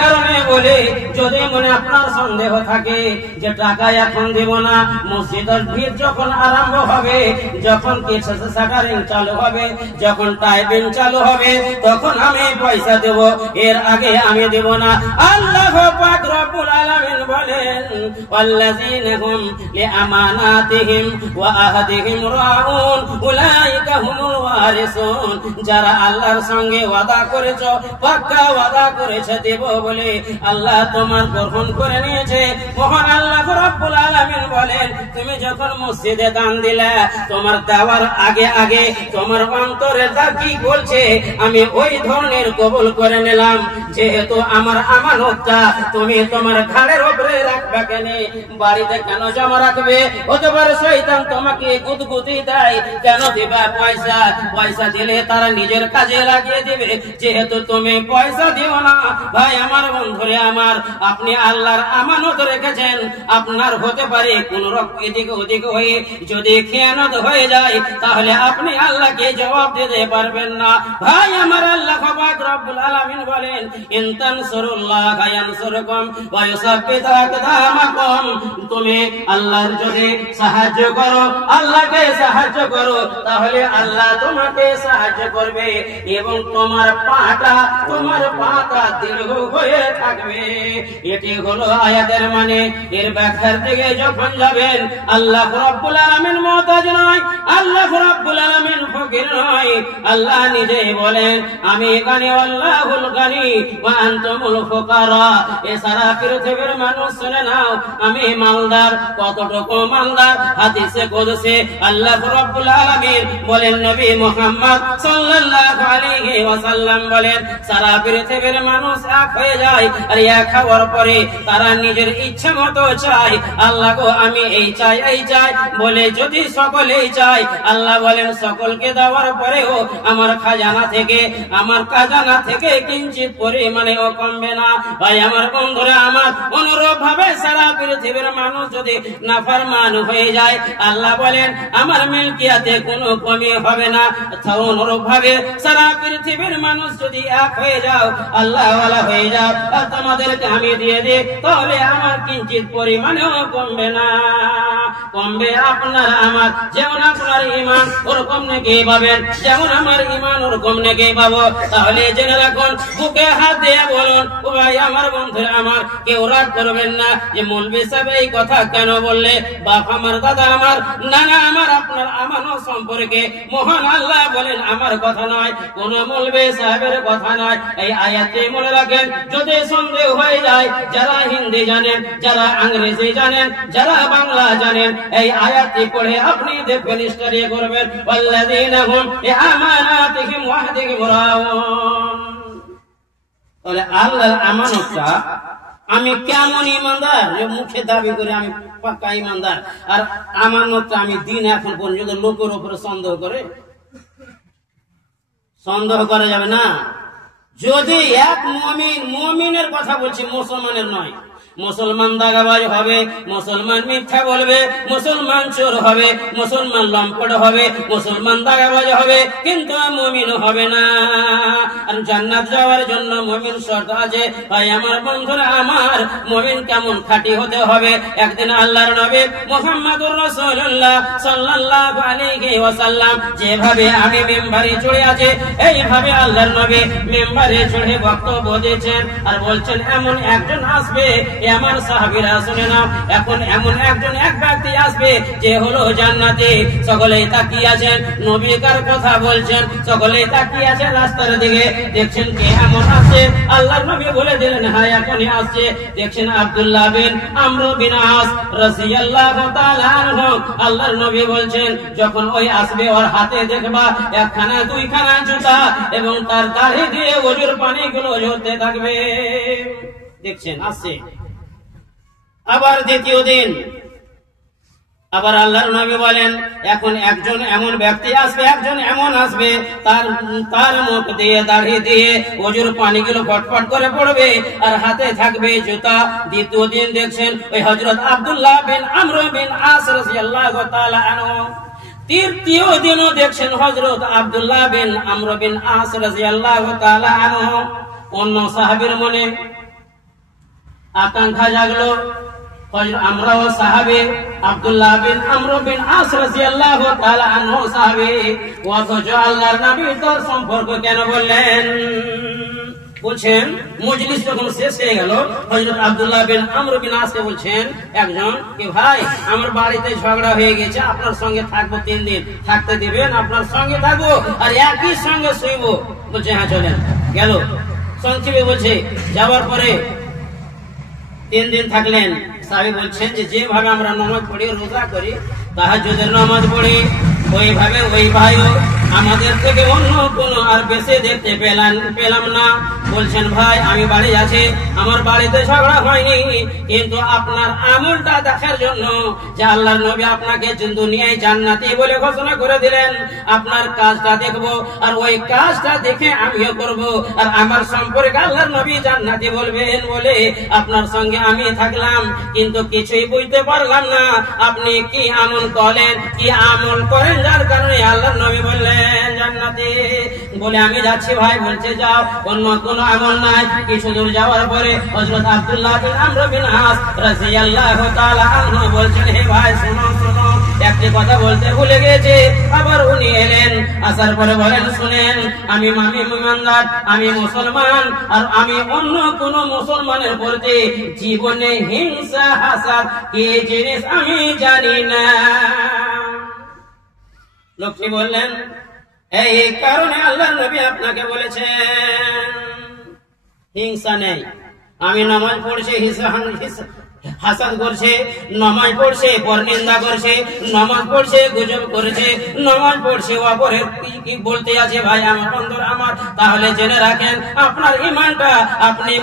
কারণে বলে যদি মনে আপনার সন্দেহ থাকে যে টাকা এখন দেব না, মসজিদের ভিড় যখন আরম্ভ হবে, যখন কিছু শাটারিং চালু হবে, যখন টাইপিং চালু হবে, তখন আমি পয়সা দেব, এর আগে আমি দেব না। আল্লাহ পাক রব্বুল আলামিন বলেন ওয়াল্লাযীনা হুম লিআমানাতিহিম ওয়া আহদিহিম রাউন উলাইকা হুমুল ওয়ারিসুন। যারা আল্লাহর সঙ্গে ওয়াদা করেছো, পাক্কা ওয়াদা করেছে দেব বলে আল্লাহ তোমার গ্রহণ করে নিয়েছে। মহান আল্লাহ রাব্বুল আলামিন বলেন তুমি যখন মসজিদে দান দিলে, তোমার দেওয়ার আগে আগে তোমার অন্তরে তা কি বলছে আমি ওই ধরনের কবুল করে নিলাম। যেহেতু আমার আমানতটা তুমি তোমার ঘাড়ের উপরে রাখবে, কেন বাড়িতে কেন জমা রাখবে? হতে পারে শয়তান তোমাকে গুদগুদি দেয়, কেন দিবা পয়সা? পয়সা দিলে তারা নিজের কাজে লাগিয়ে দিবে। যেহেতু তুমি পয়সা দিও না, ভাই আমার বন্ধুরে আমার, আপনি আল্লাহর আমানত রেখেছেন, আপনার হতে পারে কোন রকম এদিকে ওদিকে হয়ে যদি খেয়ানত হয়ে যায়, তাহলে আপনি আল্লাহকে জবাব দিতে পারবেন না। ভাই আমার আল্লাহ পাক রব্বুল আলামিন বলেন ইন তানসুরুল্লাহ ইয়ানসুরকুম ওয়া ইউসাব্বিত আকদামাকুম। তুমি আল্লাহর যদি সাহায্য করো, আল্লাহকে সাহায্য করো, তাহলে আল্লাহ তোমাকে সাহায্য করবে এবং তোমার পাটা দীর্ঘ হয়ে থাকবে। এটি হলো আয়াতের মানে। এর ব্যাখ্যার দিকে যখন যাবেন, আল্লাহ রাব্বুল আলামিন মুহতাজ নয়, আল্লাহ রাব্বুল আলামিন ফকির নয়। আল্লাহ নিজেই বলেন আমি গানি আল্লাহুল গানি ওয়া আনতুমুল ফুকারা। এ সারা পৃথিবীর মানুষ শুনে নাও, আমি মালদার। কতটুকু মালদার? হাদিসে কুদসি আল্লাহ রাব্বুল আলামিন বলেন, নবী মুহাম্মদ সাল্লাল্লাহু আলাইহি ওয়াসাল্লাম বলেন সারা পৃথিবীর মানুষ এক হয়ে যায়, আর এক হওয়ার পরে তারা নিজের ইচ্ছা মতো চায়, আল্লাহ গো আমি এই চাই এই চাই বলে যদি সকলেই চায়, আল্লাহ বলেন সকলকে দেওয়ার পরেও আমার খাজানা থেকে কিঞ্চিত পরিমাণেও কমবে না। ভাই আমার বন্ধুরা আমার, অনুরূপ ভাবে সারা পৃথিবীর মানুষ যদি নাফরমান হয়ে যায়, আল্লাহ বলেন আমার মিলকিয়াতে কোনো কমি হবে না। অনুরূপ ভাবে সারা পৃথিবীর মানুষ যদি এক হয়ে যাও, আল্লাহ ওয়ালা হয়ে যাও, আর তোমাদেরকে আমি দিয়ে দিই, তাহলে আমার কিঞ্চিত পরিমাণেও কমবে না। কমবে আপনার আমার, যেমন আপনার ঈমান ওরকম নেকি পাবেন, যেমন আমার ঈমান ওরকম নেকি পাবো। তাহলে জেনে রাখুন, বুকে হাত দিয়ে বলুন ও ভাই আমার বন্ধুরা আমার, কেউ রাগ করবেন না যে মৌলভী সাহেব এই কথা কেন বললে, বাপ আমার, দাদা আমার, নানা আমার, আপনার আমানত সম্পর্কে মহান আল্লাহ বলেন আমার কথা নয়, কোন মৌলভী সাহেবের কথা নয়। এই আয়াতে মনে রাখেন, যদি সন্দেহ হয়ে যায়, যারা হিন্দি জানেন, যারা ইংরেজি জানেন, যারা বাংলা জানেন, এই আয়াতটি পড়ে আপনি দেখবেন, স্টাডি করবেন ওয়াল্লাযীনা হুম লিআমানাতিহিম ওয়া আহদিহিম রাউন। তাহলে আল্লাহর আমানতটা আমি কেমন ইমানদার, যে মুখে দাবি করে আমি পাক্কা ইমানদার, আর আমানতটা আমি দিন এখন পর্যন্ত লোকের উপরে সন্দেহ করা যাবে না। যদি এক মুমিনের কথা বলছি, মুসলমানের নয়। মুসলমান দাগাবাজ হবে, মুসলমান মিথ্যা বলবে, মুসলমান চোর হবে, মুসলমান লম্পট হবে, মুসলমান দাগাবাজ হবে, কিন্তু মুমিন হবে না। আর জান্নাত যাওয়ার জন্য মুমিন শর্ত আছে। ভাই আমার বন্ধুরা আমার, মুমিন কেমন খাঁটি হতে হবে? একদিন আল্লাহর নবী মুহাম্মদুর রাসূলুল্লাহ সাল্লাল্লাহু আলাইহি ওয়াসাল্লাম যেভাবে আমি মিম্বারে চড়ে আছে, এইভাবে আল্লাহর নবী মিম্বারে চড়ে বক্তব্য দিয়েছেন আর বলছেন এমন একজন আসবে, আমার সাহাবীরা শুনে নাও, এখন এমন একজন এক ব্যক্তি আসবে যে হলো জান্নাতি। সকলেই তাকিয়ে আছেন, নবী কার কথা বলছেন, সকলেই তাকিয়ে আছেন রাস্তার দিকে, দেখছেন কে এমন আসছে। আল্লাহর নবী বলে দিলেন হ্যাঁ এখনই আসছে। দেখছেন আব্দুল্লাহ বিন আমর বিন আস রাদিয়াল্লাহু তাআলা আনহু। আল্লাহর নবী বলছেন যখন ওই আসবে, ওর হাতে দেখবা একখানা দুইখানা জুতা এবং তার দাড়ি দিয়ে ওজুর পানিগুলো ঝরতে থাকবে। দেখছেন আসছে। আবার দ্বিতীয় দিন আবার আল্লাহর নবী বলেন এখন একজন এমন ব্যক্তি আসবে, একজন এমন আসবে তার মুখ দিয়ে দাড়ি দিয়ে ওজুর পানিগুলো ফটফট করে পড়বে আর হাতে থাকবে জুতা। দ্বিতীয় দিন দেখছেন ওই হযরত আব্দুল্লাহ বিন আমর বিন আস রাদিয়াল্লাহু তাআলা আনহু। তৃতীয় দিনও দেখছেন হযরত আব্দুল্লাহ বিন আমর বিন আস রাদিয়াল্লাহু তাআলা আনহু। অন্য সাহাবীর মনে আকাঙ্ক্ষা জাগলো। আমরাও সাহাবী, আব্দুল্লাহ বিন আমর বিন আস রাদিয়াল্লাহু তাআলা আনহু সাহাবী, অথচ আল্লাহর নবী তার সম্পর্ক কেন বললেন? বলছেন মজলিস যখন শেষ হয়ে গেল, হযরত আব্দুল্লাহ বিন আমর বিন আসকে বলছেন একজন, কি ভাই আমার বাড়িতে ঝগড়া হয়ে গেছে, আপনার সঙ্গে থাকবো 3 দিন, থাকতে দিবেন? আপনার সঙ্গে থাকবো আর একই সঙ্গে শুইবো। বলছে হ্যাঁ চলেন। গেল, সংক্ষেপে বলছে যাওয়ার পরে 3 দিন থাকলেন। সাহাবী বলছেন যে যেভাবে আমরা নামাজ পড়ি, রোজা করি, তাহাজ্জুদের নামাজ পড়ি, ওইভাবে ওই ভাইও আমাদের থেকে অন্য কোনো আর বেশি দেখতে পেলাম না। বলছেন ভাই আমি বাড়ি আছি, আমার বাড়িতে ঝগড়া হয়নি, কিন্তু আপনার আমলটা দেখার জন্য যে আল্লাহর নবী আপনাকে দুনিয়ায় জান্নাতি বলে ঘোষণা করে দিলেন, আপনার কাজটা দেখবো আর ওই কাজটা দেখে আমিও করব, আর আমার সম্পর্কে আল্লাহর নবী জান্নাতি বলবেন বলে আপনার সঙ্গে আমি থাকলাম, কিন্তু কিছুই বুঝতে পারলাম না আপনি কি আমল করেন, কি আমল করেন যার কারণে আল্লাহর নবী বললেন জান্নাতি। বলে আমি যাচ্ছি ভাই। বলছে যাও, অন্য কোনো আমল নাই। কিছু দূর যাওয়ার পরে হযরত আব্দুল্লাহ বিন আমর বিন আস রাদিয়াল্লাহু তাআলা আনহু বলছেন হে ভাই শোনো শোনো, একটি কথা বলতে ভুলে গেছে। আবার উনি এলেন, আসার পরে বলেন শুনেন, আমি ইমানদার, আমি মুসলমান, আর আমি অন্য কোন মুসলমানের প্রতি জীবনে হিংসা হাসাদ কি জিনিস আমি জানি না। লোকটি বললেন এই কারণে আল্লাহর নবী আপনাকে বলেছেন হিংসা নেই। আমি নামাজ পড়ছি, হাসাদ করছে, নামাজ পড়ছে পরনিন্দা করছে, নামাজ পড়ছে গুজব করেছে, নামাজ পড়ছে অপরের কি বলতে আছে ভাই আমার বন্ধুরা আমার, তাহলে জেনে রাখেন আপনার ঈমানটা আপনি